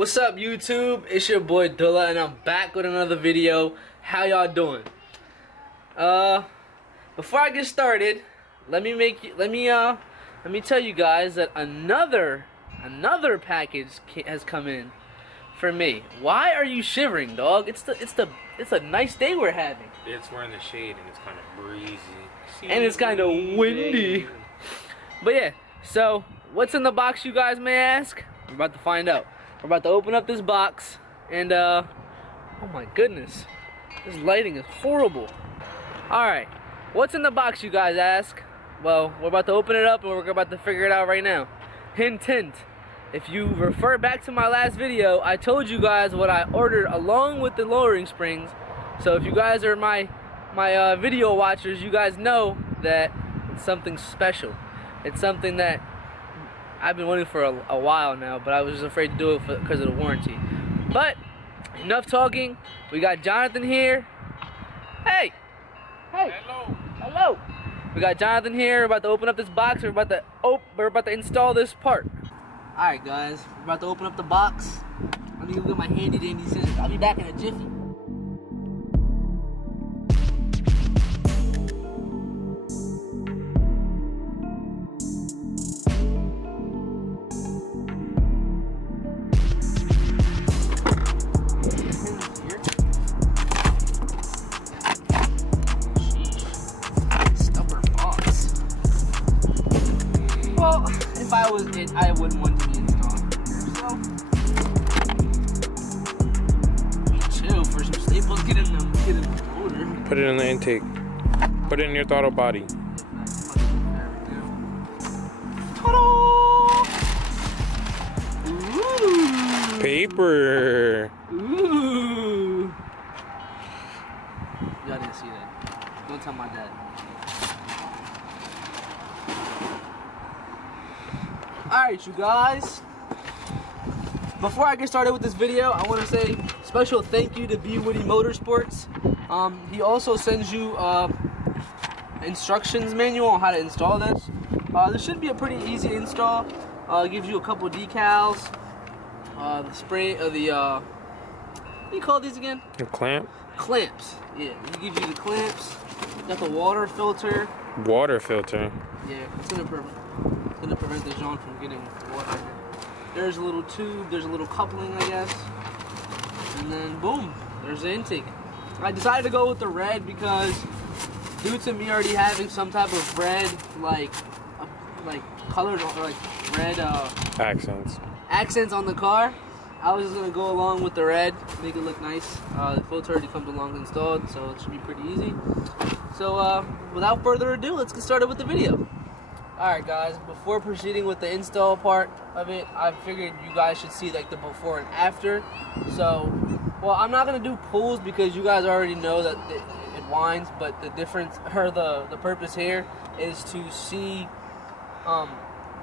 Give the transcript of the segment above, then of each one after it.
What's up, YouTube? It's your boy Dulla, and I'm back with another video. How y'all doing? Before I get started, let me tell you guys that another package has come in for me. Why are you shivering, dog? It's a nice day we're having. We're in the shade and it's kind of breezy. And it's kind of windy. But yeah, so what's in the box, you guys may ask? We're about to find out. We're about to open up this box, and oh my goodness, this lighting is horrible. Alright, what's in the box, you guys ask? Well, we're about to open it up and we're about to figure it out right now. Hint, hint. If you refer back to my last video, I told you guys what I ordered along with the lowering springs. So if you guys are my video watchers, you guys know that it's something special. It's something that I've been wanting for a while now, but I was just afraid to do it because of the warranty. But enough talking. We got Jonathan here. Hey. Hello. Hello. We got Jonathan here. We're about to open up this box. We're about to install this part. All right, guys. We're about to open up the box. Let me go get my handy dandy scissors. I'll be back in a jiffy. Well, if I was it, I wouldn't want to be installed. So, chill for some staples. Get in the motor. Put it in the intake. Put it in your throttle body. Ta-da! Ooh. Paper. Ooh. Y'all didn't see that. Don't tell my dad. Alright, you guys, before I get started with this video, I want to say special thank you to B Woody Motorsports. He also sends you instructions manual on how to install this. This should be a pretty easy install. It gives you a couple decals, the spray of the what do you call these again? A clamp? Clamps. Yeah, it gives you the clamps. Got the water filter. Water filter. Yeah, it's gonna prevent the Jean from getting water in it. There's a little tube, there's a little coupling, I guess. And then boom, there's the intake. I decided to go with the red because due to me already having some type of red, like colored or like red accents on the car, I was just gonna go along with the red, make it look nice. The filter already comes along installed, so it should be pretty easy. So without further ado, let's get started with the video. Alright guys, before proceeding with the install part of it, I figured you guys should see like the before and after. So, well, I'm not going to do pulls because you guys already know that it whines, but the difference, or the purpose here is to see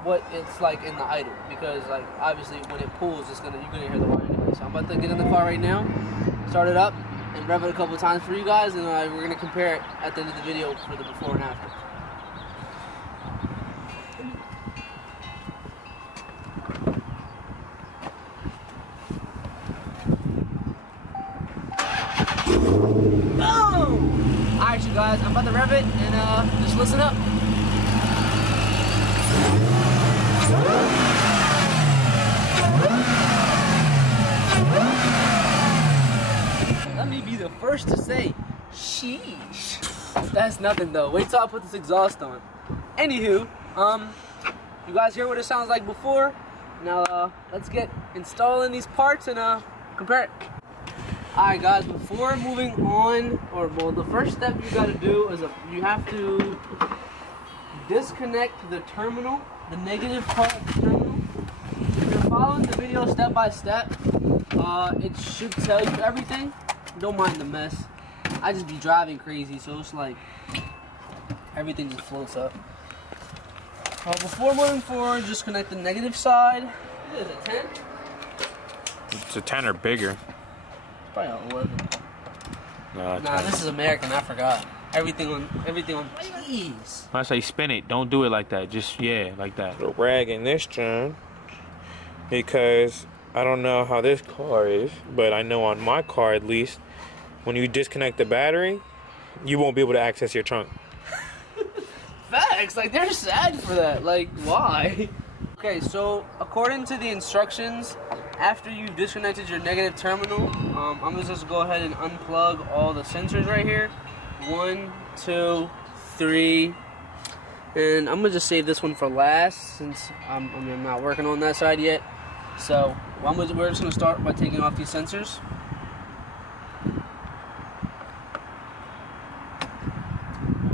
what it's like in the idle. Because like, obviously when it pulls, you're going to hear the whine anyway. So I'm about to get in the car right now, start it up, and rev it a couple of times for you guys, and we're going to compare it at the end of the video for the before and after. Alright, you guys, I'm about to rev it and just listen up. Let me be the first to say, sheesh. That's nothing though. Wait till I put this exhaust on. Anywho, you guys hear what it sounds like before? Now let's get installing these parts and compare it. Alright guys, before moving on, well, the first step you gotta do is you have to disconnect the terminal, the negative part of the terminal. If you're following the video step by step, it should tell you everything. Don't mind the mess. I just be driving crazy, so it's like everything just floats up. Before moving forward, just connect the negative side. What is it, 10? It's a 10 or bigger. Probably an 11. Nah, this is American. I forgot. Everything on. Jeez. When I say spin it, don't do it like that. Just like that. A rag in this turn because I don't know how this car is, but I know on my car at least, when you disconnect the battery, you won't be able to access your trunk. Facts, like they're sad for that. Like, why? Okay, so according to the instructions, after you've disconnected your negative terminal, I'm gonna just go ahead and unplug all the sensors right here. 1, 2, 3, and I'm gonna just save this one for last since I'm not working on that side yet. So we're just gonna start by taking off these sensors.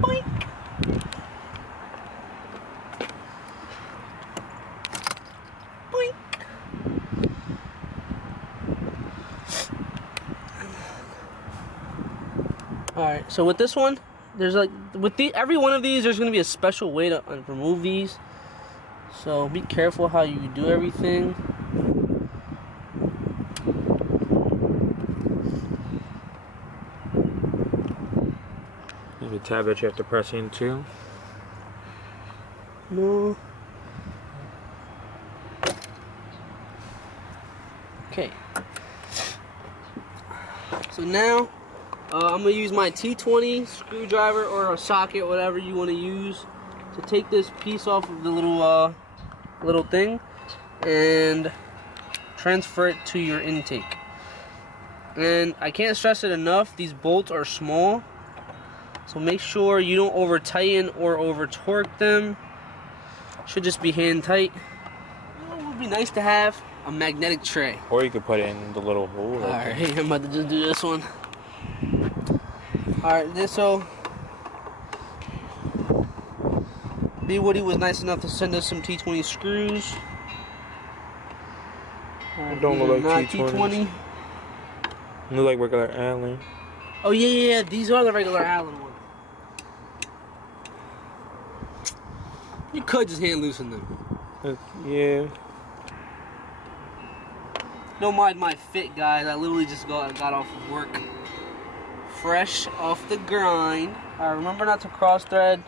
Boink. Boink. Alright, so with this one, there's like, every one of these, there's going to be a special way to remove these. So be careful how you do everything. There's a tab that you have to press into. No. Okay. So now, I'm going to use my T20 screwdriver or a socket, whatever you want to use, to take this piece off of the little thing and transfer it to your intake. And I can't stress it enough, these bolts are small, so make sure you don't over tighten or over torque them. Should just be hand tight. It would be nice to have a magnetic tray. Or you could put it in the little hole. Alright, I'm about to just do this one. Alright, so B Woody was nice enough to send us some T20 screws. Don't look like T20. Look like regular Allen. Oh yeah, these are the regular Allen ones. You could just hand loosen them. Yeah. Don't mind my fit, guys. I literally just got off of work. Fresh off the grind. Alright, remember not to cross thread.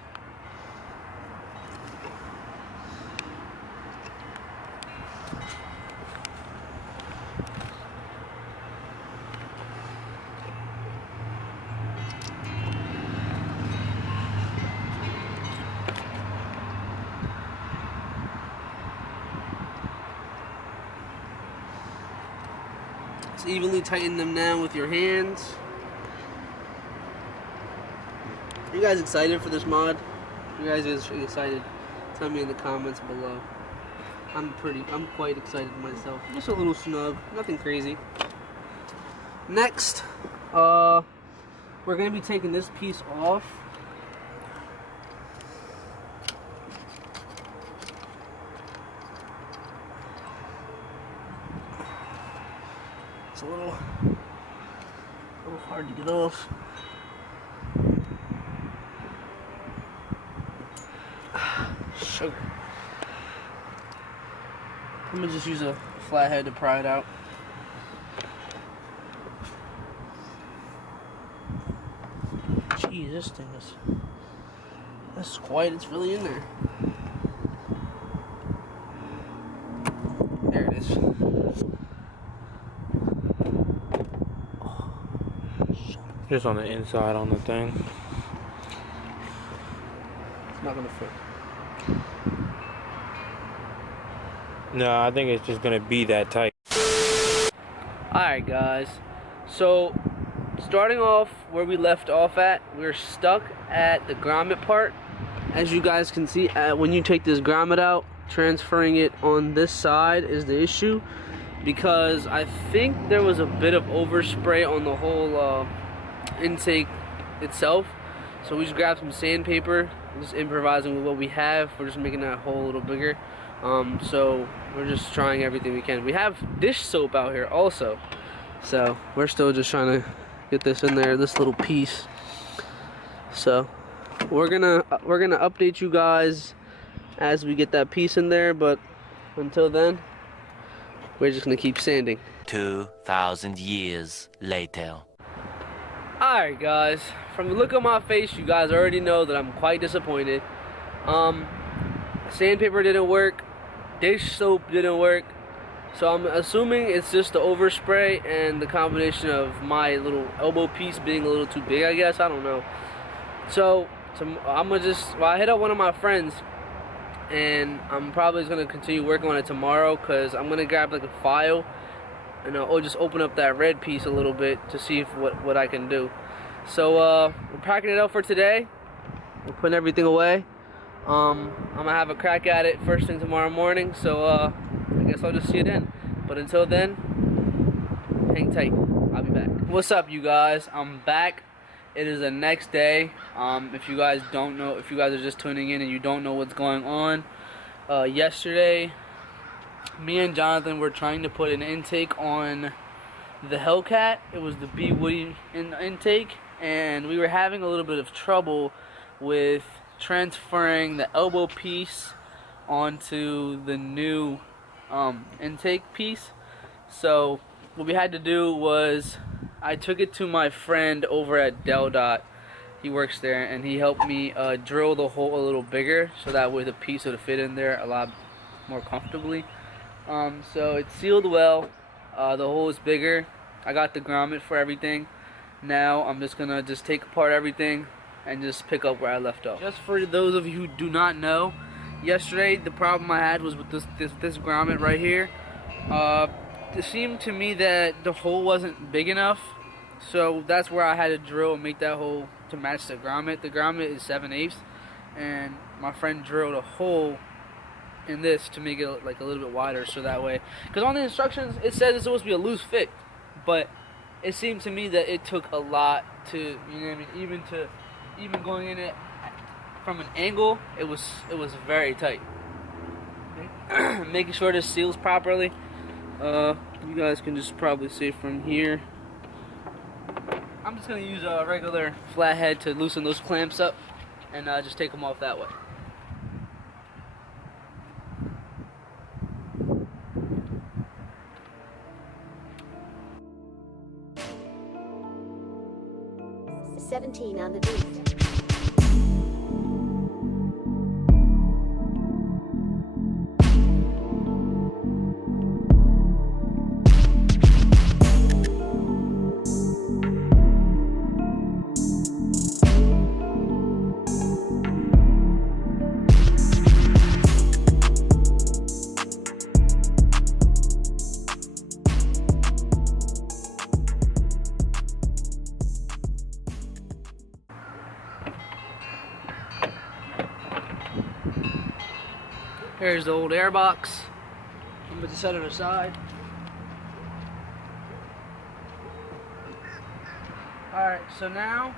Just evenly tighten them down with your hands. Are you guys excited for this mod? You guys are excited? Tell me in the comments below. I'm quite excited myself. Just a little snug, nothing crazy. Next, we're gonna be taking this piece off. It's a little hard to get off. Sugar. I'm gonna just use a flathead to pry it out. Jeez, this thing is that's quiet. It's really in there. There it is. Just on the inside on the thing. It's not gonna fit. No, I think it's just gonna be that tight. Alright guys, so starting off where we left off at, we're stuck at the grommet part. As you guys can see, when you take this grommet out, transferring it on this side is the issue, because I think there was a bit of overspray on the whole intake itself. So we just grabbed some sandpaper, just improvising with what we have. We're just making that hole a little bigger. So we're just trying everything we can. We have dish soap out here also, so we're still just trying to get this in there, this little piece. So we're gonna update you guys as we get that piece in there, but until then, we're just gonna keep sanding. 2,000 years later. Alright guys, from the look on my face, you guys already know that I'm quite disappointed. Sandpaper didn't work, dish soap didn't work, So I'm assuming it's just the overspray and the combination of my little elbow piece being a little too big, I guess. I don't know. So I'm gonna I hit up one of my friends, and I'm probably just gonna continue working on it tomorrow, because I'm gonna grab like a file and I'll just open up that red piece a little bit to see if what I can do. So we're packing it up for today. We're putting everything away. I'm gonna have a crack at it first thing tomorrow morning. So I guess I'll just see you then. But until then, hang tight. I'll be back. What's up, you guys? I'm back. It is the next day. If you guys don't know, if you guys are just tuning in and you don't know what's going on, yesterday, me and Jonathan were trying to put an intake on the Hellcat. It was the B Woody intake, and we were having a little bit of trouble with transferring the elbow piece onto the new intake piece. So what we had to do was I took it to my friend over at Del Dot. He works there, and he helped me drill the hole a little bigger, so that way the piece would fit in there a lot more comfortably. So it's sealed well. The hole is bigger. I got the grommet for everything. Now I'm just gonna take apart everything and just pick up where I left off. Just for those of you who do not know, yesterday the problem I had was with this grommet right here. It seemed to me that the hole wasn't big enough, so that's where I had to drill and make that hole to match the grommet. The grommet is 7/8, and my friend drilled a hole in this to make it like a little bit wider, so that way, because on the instructions it says it's supposed to be a loose fit, but it seemed to me that it took a lot to, you know what I mean, even going in it from an angle, it was very tight. Making sure this seals properly. You guys can just probably see from here. I'm just gonna use a regular flathead to loosen those clamps up, and just take them off that way. "17 on the beat." Here's the old air box. I'm going to set it aside. Alright, so now,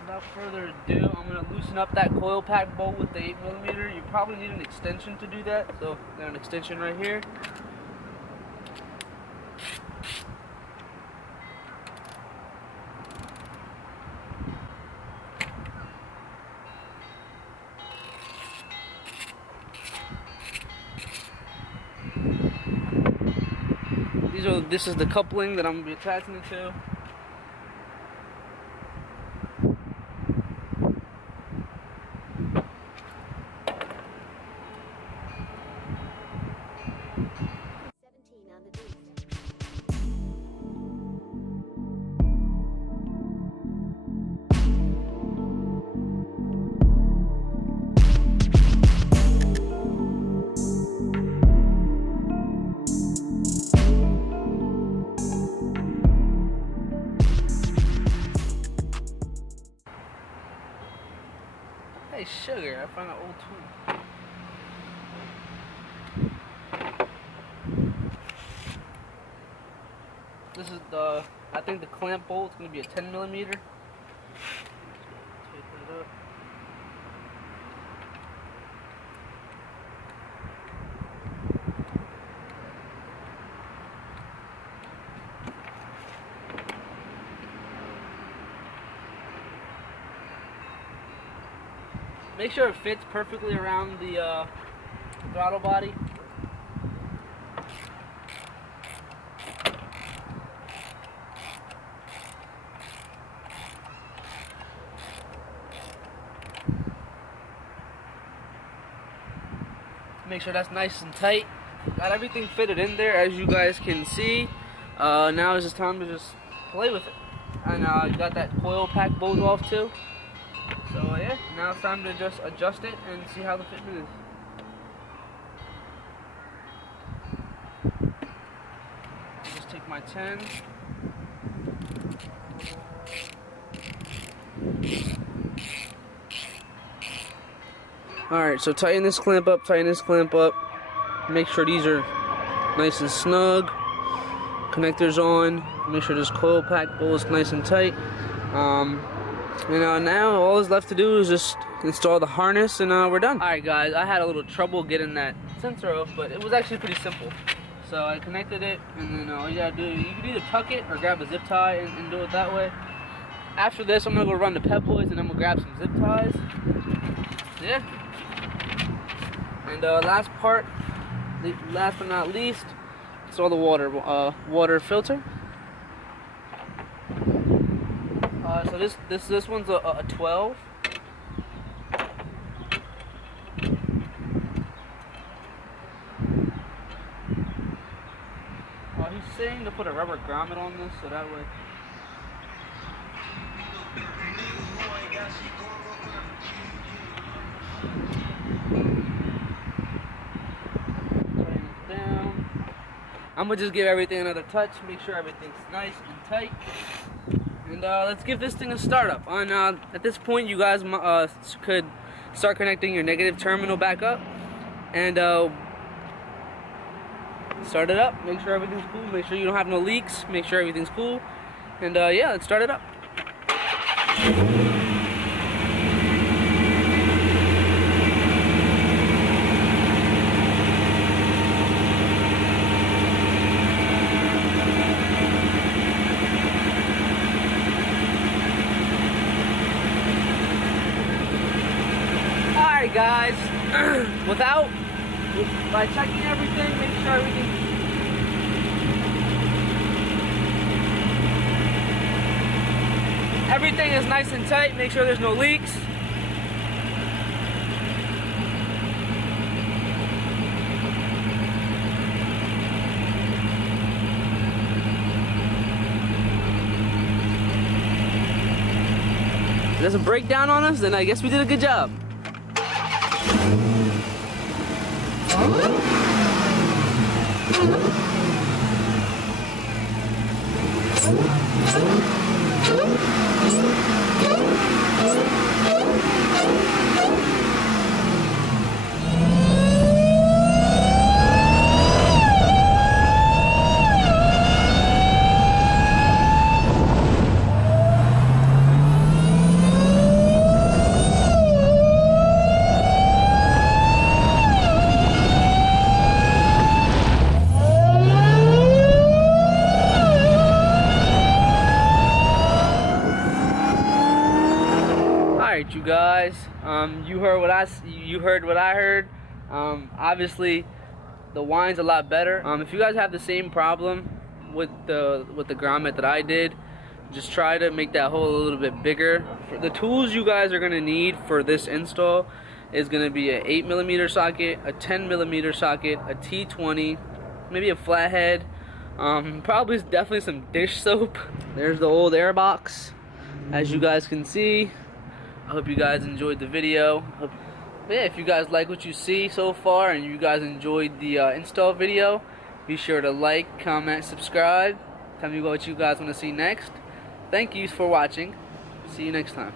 without further ado, I'm going to loosen up that coil pack bolt with the 8mm. You probably need an extension to do that, so got an extension right here. This is the coupling that I'm going to be attaching it to. Hey, sugar, I found an old tool. This is I think the clamp bolt is going to be a 10mm. Take that up. Make sure it fits perfectly around the throttle body. Make sure that's nice and tight. got everything fitted in there, as you guys can see. Now it's just time to just play with it. And you got that coil pack blows off too. So yeah, now it's time to just adjust it and see how the fitment is. Just take my 10. Alright, so tighten this clamp up, tighten this clamp up. Make sure these are nice and snug. Connectors on. Make sure this coil pack bowl is nice and tight. Now all is left to do is just install the harness and we're done. Alright guys, I had a little trouble getting that sensor off, but it was actually pretty simple. So I connected it, and then all you gotta do, you can either tuck it or grab a zip tie and do it that way. After this, I'm gonna go run the Pep Boys and I'm gonna grab some zip ties. Yeah. And last part, last but not least, install the water filter. So this one's a 12. He's saying to put a rubber grommet on this, so that way. Tighten it down. I'm gonna just give everything another touch, make sure everything's nice and tight. And let's give this thing a startup. At this point, you guys could start connecting your negative terminal back up and start it up. Make sure everything's cool. Make sure you don't have no leaks. Make sure everything's cool. And yeah, let's start it up. Alright guys, by checking everything, make sure everything is nice and tight, make sure there's no leaks. If it doesn't break down on us, then I guess we did a good job. Alright, you guys, you heard what I heard. Obviously, the WHINE's a lot better. If you guys have the same problem with the grommet that I did, just try to make that hole a little bit bigger. For the tools you guys are gonna need for this install is gonna be an 8mm socket, a 10mm socket, a T20, maybe a flathead. Probably definitely some dish soap. There's the old air box, as you guys can see. I hope you guys enjoyed the video. Yeah, if you guys like what you see so far and you guys enjoyed the install video, be sure to like, comment, subscribe. Tell me what you guys want to see next. Thank you for watching. See you next time.